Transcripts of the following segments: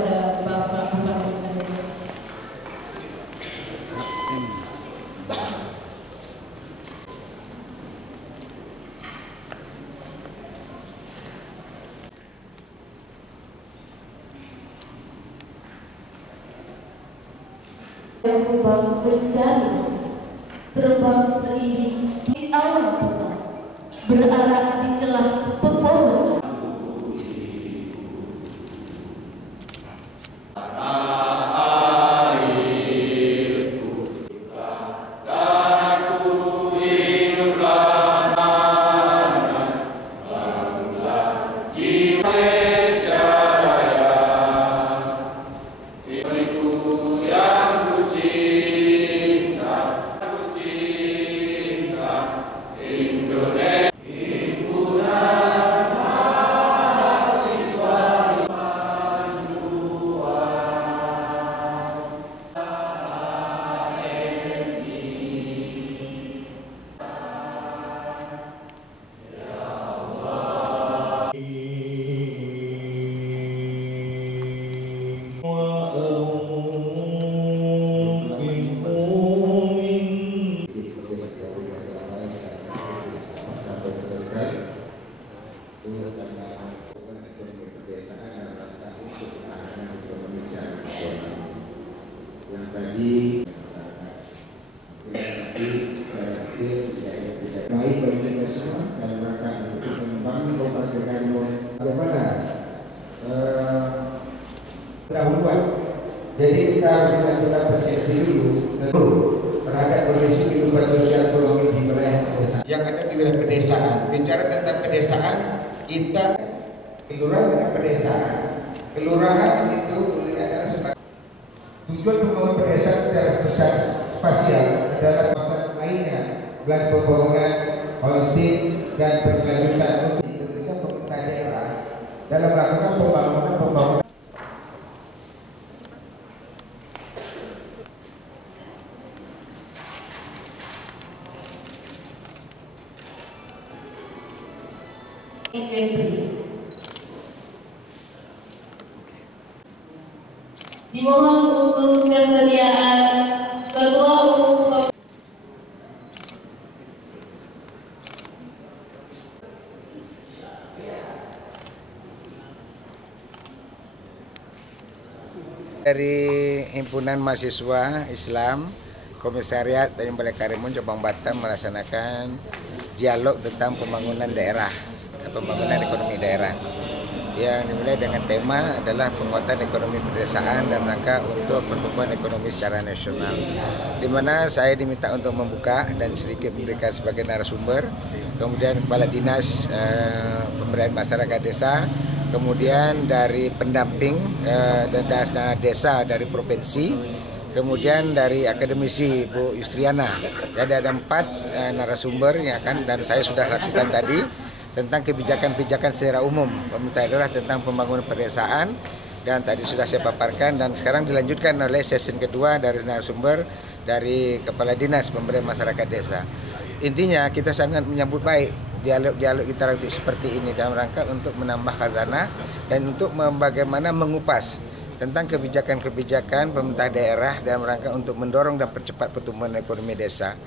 kepada Bapak Bupati Karimun. Terbang mencari, terbang seiring di alam bulan, berarah di celah pepohonan. Jadi kita harus menentukan persepsi dulu terhadap kondisi kehidupan sosial ekonomi di wilayah pedesaan. Yang ada di wilayah pedesaan, bicara tentang pedesaan, kita kelurahan dengan pedesaan. Kelurahan itu adalah sebagai tujuan pembangunan pedesaan secara spasial adalah kawasan lainnya, belah pembangunan holistik dan berkelanjutan untuk diberikan pemerintah daerah dalam melakukan pembangunan. Dimohon untuk kesediaan Ketua Umum dari Himpunan Mahasiswa Islam Komisariat Tanjung Balai Karimun Cabang Batam melaksanakan dialog tentang pembangunan daerah, pembangunan ekonomi daerah yang dimulai dengan tema adalah penguatan ekonomi pedesaan dan rangka untuk pertumbuhan ekonomi secara nasional, di mana saya diminta untuk membuka dan sedikit memberikan sebagai narasumber, kemudian Kepala Dinas Pemberdayaan Masyarakat Desa, kemudian dari pendamping dan desa dari provinsi, kemudian dari akademisi Bu Yustriana. Jadi ada 4 narasumber yang akan, dan saya sudah lakukan tadi tentang kebijakan-kebijakan secara umum pemerintah daerah tentang pembangunan pedesaan, dan tadi sudah saya paparkan, dan sekarang dilanjutkan oleh sesi kedua dari narasumber dari Kepala Dinas Pemberdayaan Masyarakat Desa. Intinya kita sangat menyambut baik dialog-dialog interaktif seperti ini dalam rangka untuk menambah khazanah dan untuk bagaimana mengupas tentang kebijakan-kebijakan pemerintah daerah dalam rangka untuk mendorong dan percepat pertumbuhan ekonomi desa.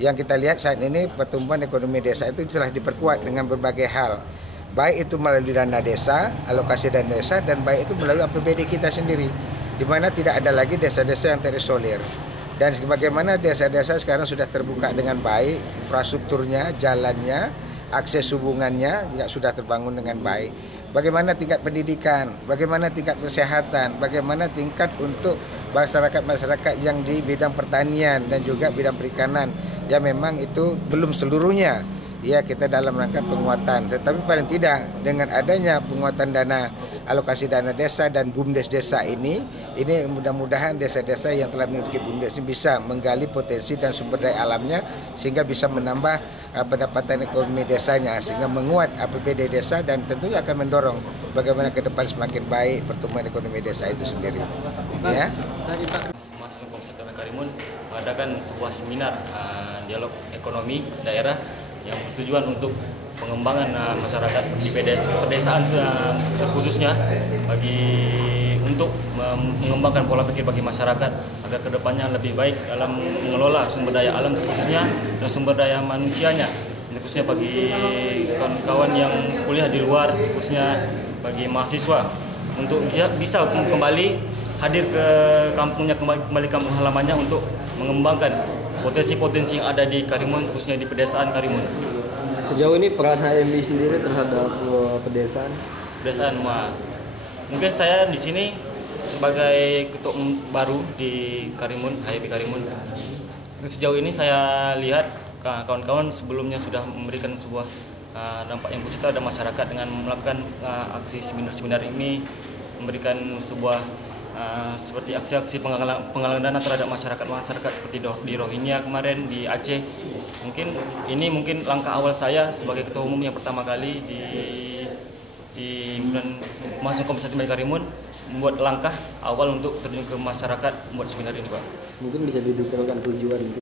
Yang kita lihat saat ini pertumbuhan ekonomi desa itu telah diperkuat dengan berbagai hal, baik itu melalui dana desa, alokasi dana desa, dan baik itu melalui APBD kita sendiri, di mana tidak ada lagi desa-desa yang terisolir. Dan sebagaimana desa-desa sekarang sudah terbuka dengan baik, infrastrukturnya, jalannya, akses hubungannya juga sudah terbangun dengan baik. Bagaimana tingkat pendidikan, bagaimana tingkat kesehatan, bagaimana tingkat untuk masyarakat-masyarakat yang di bidang pertanian dan juga bidang perikanan. Ya memang itu belum seluruhnya, ya kita dalam rangka penguatan. Tetapi paling tidak dengan adanya penguatan dana, alokasi dana desa dan BUMDes desa ini mudah-mudahan desa-desa yang telah memiliki BUMDes ini bisa menggali potensi dan sumber daya alamnya sehingga bisa menambah pendapatan ekonomi desanya, sehingga menguat APBD desa, dan tentunya akan mendorong bagaimana ke depan semakin baik pertumbuhan ekonomi desa itu sendiri. Ya. Tadi Pak, mahasiswa Komsat Karimun mengadakan sebuah seminar dialog ekonomi daerah yang bertujuan untuk pengembangan masyarakat di pedesaan khususnya bagi untuk mengembangkan pola pikir bagi masyarakat agar kedepannya lebih baik dalam mengelola sumber daya alam khususnya dan sumber daya manusianya, khususnya bagi kawan-kawan yang kuliah di luar, khususnya bagi mahasiswa untuk bisa kembali hadir ke kampungnya, kembali kampung halamannya untuk mengembangkan potensi-potensi yang ada di Karimun, khususnya di pedesaan Karimun. Sejauh ini peran HMI sendiri terhadap pedesaan? Mungkin saya di sini sebagai ketua baru di Karimun, HMI Karimun. Sejauh ini saya lihat kawan-kawan sebelumnya sudah memberikan sebuah dampak yang positif pada masyarakat dengan melakukan aksi seminar ini, memberikan sebuah seperti aksi-aksi penggalangan dana terhadap masyarakat seperti di Rohingya kemarin di Aceh. Mungkin langkah awal saya sebagai ketua umum yang pertama kali di bulan Mahasiswa Komisi Karimun membuat langkah awal untuk terjun ke masyarakat membuat seminar ini, Pak. Mungkin bisa didetailkan tujuan